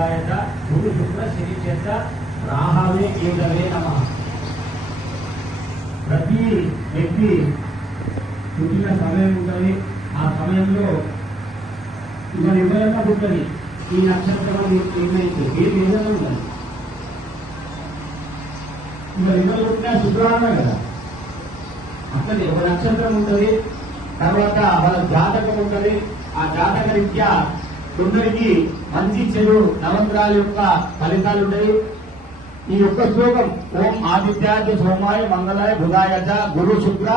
బుధాయత గురు శుక్ర శని చేత రాహవే కేదవే నమ. ప్రతి వ్యక్తి పుట్టిన సమయం ఉంటుంది. ఆ సమయంలో మరి ఎవరైనా పుట్టని ఈ నక్షత్రం నిర్ణయించే ఏది ఏదైనా ఉండాలి మరి ఎవరు పుట్టినా శుక్రాన్న కదా. అసలు ఒక నక్షత్రం ఉంటుంది. తర్వాత వాళ్ళ జాతకం ఉంటుంది. ఆ జాతక రీత్యా కొందరికి మంచి చెడు నవగ్రహాల యొక్క ఫలితాలు ఉంటాయి. ఈ యొక్క శ్లోకం ఓం ఆదిత్యాయ సోమాయ మంగళాయ బుధాయచ గురు శుక్ర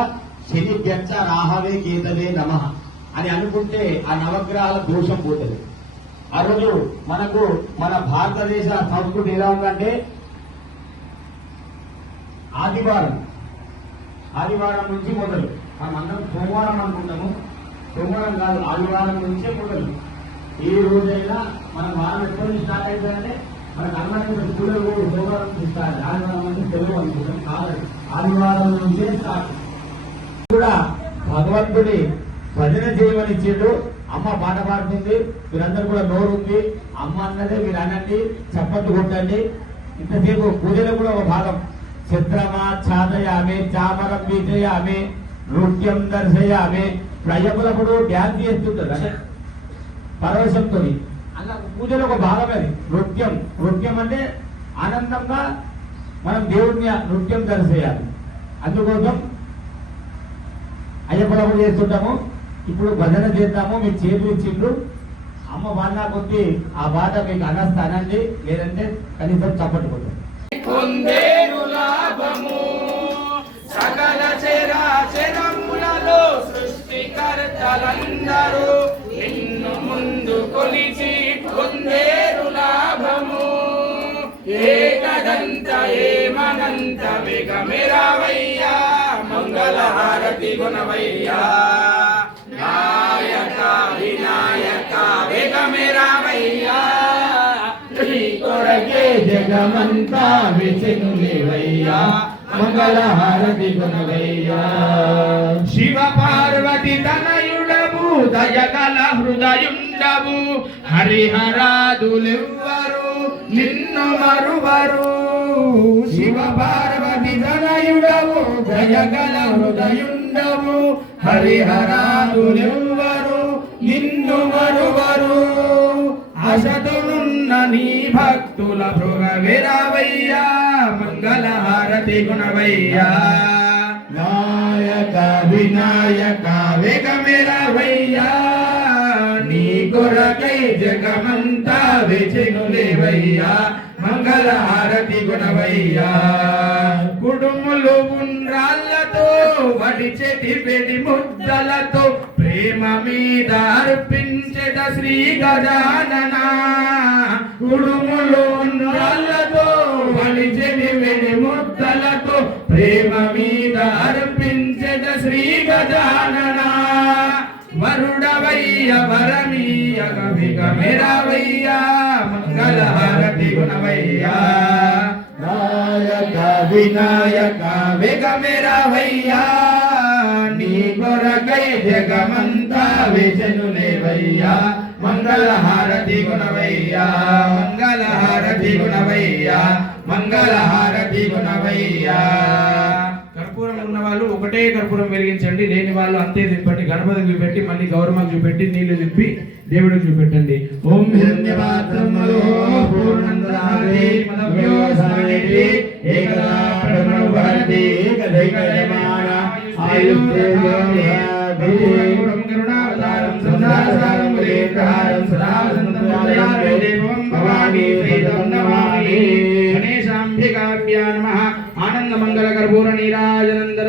శని గచ్చ రాహవే కేతవే నమ అని అనుకుంటే ఆ నవగ్రహాల దోషం పోతుంది. ఆ రోజు మనకు మన భారతదేశ సంస్కృతి ఎలా ఉందంటే ఆదివారం ఆదివారం నుంచి మొదలు. మనం అందరం సోమవారం అనుకుంటాము. సోమవారం కాదు ఆదివారం నుంచే మొదలు. ఈ రోజైనా మన వాళ్ళు ఎప్పటి నుంచి స్టార్ట్ అయిందంటే మనకు అందరికీ స్కూల్లో కూడా సోమవారం నుంచి స్టార్ట్ ఆదివారం అంటే తెలుగు అనుకుంటాం కాదు. ఆదివారం నుంచే స్టార్ట్. కూడా భగవంతుడి భజన చేయమని ఇచ్చిండు. అమ్మ పాట పాడుతుంది మీరందరూ కూడా నోరు ఉంది అమ్మ అన్నదే మీరు అనండి చప్పట్లు కొట్టండి. ఇంతసేపు పూజలో కూడా ఒక భాగం. చిత్రమా ఛాదయామే చామరం బీజయామే నృత్యం దర్శయామే. ప్రజలప్పుడు డ్యాన్స్ చేస్తుంటారు. అంటే పరవశంతో అలా పూజలో ఒక భాగం అది. నృత్యం. నృత్యం అంటే ఆనందంగా మనం దేవుడిని నృత్యం దర్శయాలి అందుకోసం అయ్యప్పలప్పుడు చేస్తుంటాము. ఇప్పుడు భజన చేద్దాము. మీకు చేతులు ఇచ్చిండ్రు. అమ్మ వాళ్ళ కొద్ది ఆ బాధ మీకు అనస్తానండి లేదంటే కనీసం చప్పట్లు కొట్టండి సకల చరాచరములలో సృష్టికర్తలందరూ ముందు కొలిచి పొందేరు లాభము. ఏకదంత ఏమనంత వేగమెరావయ్యా మంగళహారతి గుణవయ్యా నాయక వినాయక వేగమెరావయ్యా నీ కొరకే జగమంతా విచినులివయ్యా మంగళహారతి గుణవయ్యా శివ పార్వతి తన దయగల హృదయుండవు. హరిహరాదులెవ్వరు నిన్ను మరువరు. శివ పార్వతి దనయుడవు దయగల హృదయుండవు. హరిహరాదులెవ్వరు నిన్ను మరువరు. అసతునున్న నీ భక్తుల భృగవిరవయ్యా మంగళహారతి గుణవయ్యా. నాయక వినాయక వేగమే కొరకై జగమంతా మంగళ హారతి గుణవయ్యా కుడుములు ఉండ్రాళ్ళతో వడి చెటి పెడి ముద్దలతో ప్రేమ మీద అర్పించట శ్రీ గజానన. కుడుములు ఉండ్రాళ్ళతో వడి చెటి పెడి ముద్దలతో ప్రేమ మీద అర్పించట వరుడవయ్య వరమీయ కవిక మంగళ హారతి గుణవయ్యా నాయక వినాయక వేగ మెరవయ్యా నీ కొరకై జగమంతా వేచనులేవయ్యా మంగళహారతి గుణవయ్యా మంగళహారతి గుణవయ్యా. మంగళ హారతి గుణవయ్యా కర్పూరం ఉన్న వాళ్ళు ఒకటే కర్పూరం వెలిగించండి. లేని వాళ్ళు అంతే తిప్పండి. గణపతికి చూపెట్టి మళ్ళీ గౌరమ్మకు చూపెట్టి నీళ్ళు తిప్పి దేవుడికి చూపెట్టండి. ఓం ఏకదా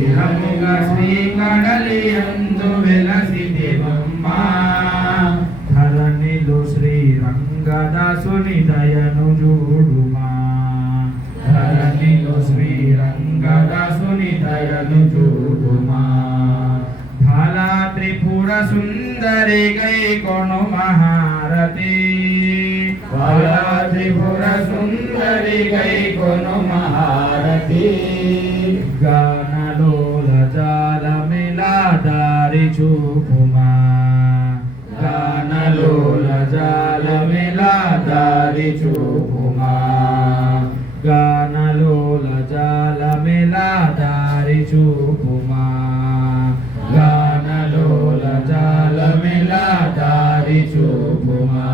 స్థిరముగా శ్రీ కడలి ఎందు వెలసిదివమ్మ ధరణిలో శ్రీ రంగదాసుని దయను చూడుమా. ధరణిలో శ్రీ రంగదాసుని దయను చూడుమా. ఫలా త్రిపుర సుందరి గై కొను మహారతి ఫలా త్రిపుర సుందరి గై కొను మహారతి గానలోల చూపుమా? గానలోల జాలమిలా దారి చూపుమా? గానలోల జాలమిలా దారి చూపుమా? గానలోల జాలమిలా దారి చూపుమా?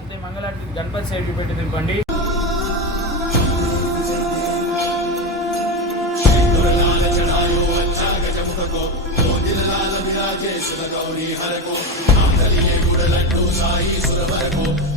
అంతే మంగళారతి గణపతి సైడ్కి పెట్టి దింపండి करिए गुड़ लड्डू शाही सुरवर को